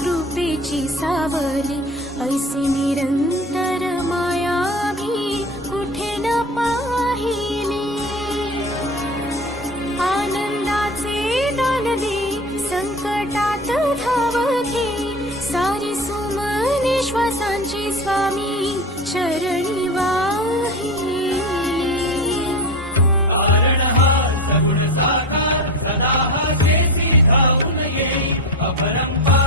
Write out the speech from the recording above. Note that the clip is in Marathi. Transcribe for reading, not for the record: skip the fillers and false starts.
कृपेची सावली, ऐसी निरंतर माया मी कुठे न पाहिली. आनंदाचे दान दे, संकटात धाव घे, सारी सुमने श्वासांची स्वामी चरणी वाहिली. कारण हा सगुण साकार, सदा हा जेसी धावून येई, अपरंपार